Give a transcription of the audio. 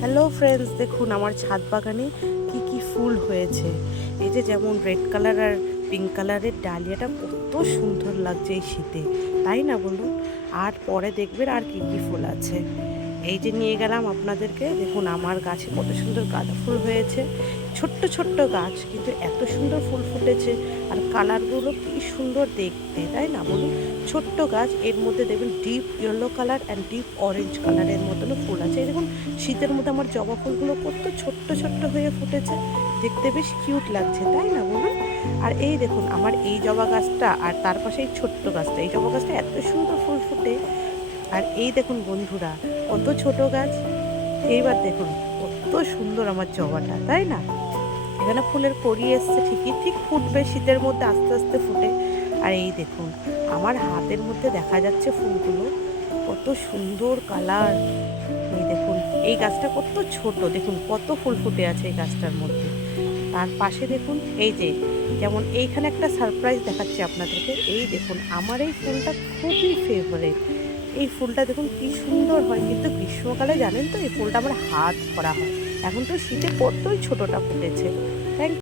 Hello friends, দেখুন আমার ছাদ বাগানে কি কি ফুল হয়েছে। এই যে যেমন রেড কালার আর পিঙ্ক কালারের ডালিয়াটা কত সুন্দর লাগছে এই শীতে, তাই না বলুন? আর পরে দেখবেন আর কি কি ফুল আছে। এই যে নিয়ে গেলাম আপনাদেরকে, দেখুন আমার গাছে কত সুন্দর গাঁদা ফুল হয়েছে। ছোট্ট ছোট্ট গাছ কিন্তু এত সুন্দর ফুল ফুটেছে, আর কালারগুলো কি সুন্দর দেখতে, তাই না বলুন? ছোট্ট গাছ, এর মধ্যে দেখবেন deep yellow colour and deep orange কালারের মতনও ফুল আছে। এই দেখুন শীতের মধ্যে আমার জবা ফুলগুলো কত ছোট্ট ছোট্ট হয়ে ফুটেছে, দেখতে বেশ কিউট লাগছে, তাই না বলুন? আর এই দেখুন আমার এই জবা গাছটা, আর তার পাশে এই ছোট্ট গাছটা, এই জবা গাছটা এত সুন্দর ফুল ফুটে। আর এই দেখুন বন্ধুরা, কত ছোট গাছ। এইবার দেখুন কত সুন্দর আমার জবাটা, তাই না? এখানে ফুলের কড়ি এসছে, ঠিকই ঠিক ফুটবে শীতের মধ্যে, আস্তে আস্তে ফুটে। আর এই দেখুন আমার হাতের মধ্যে দেখা যাচ্ছে ফুলগুলো, কত সুন্দর কালার। এই দেখুন এই গাছটা কত ছোট, দেখুন কত ফুল ফুটে আছে এই গাছটার মধ্যে। তার পাশে দেখুন এই যে, যেমন এইখানে একটা সারপ্রাইজ দেখাচ্ছি আপনাদেরকে। এই দেখুন আমার এই ফুলটা খুবই ফেভারিট। এই ফুলটা দেখুন কি সুন্দর হয়, কিন্তু গ্রীষ্মকালে জানেন তো এই ফুলটা আমার হাত ভরা হয়। এখন তো শীতে কতই ছোটটা ফুটেছে।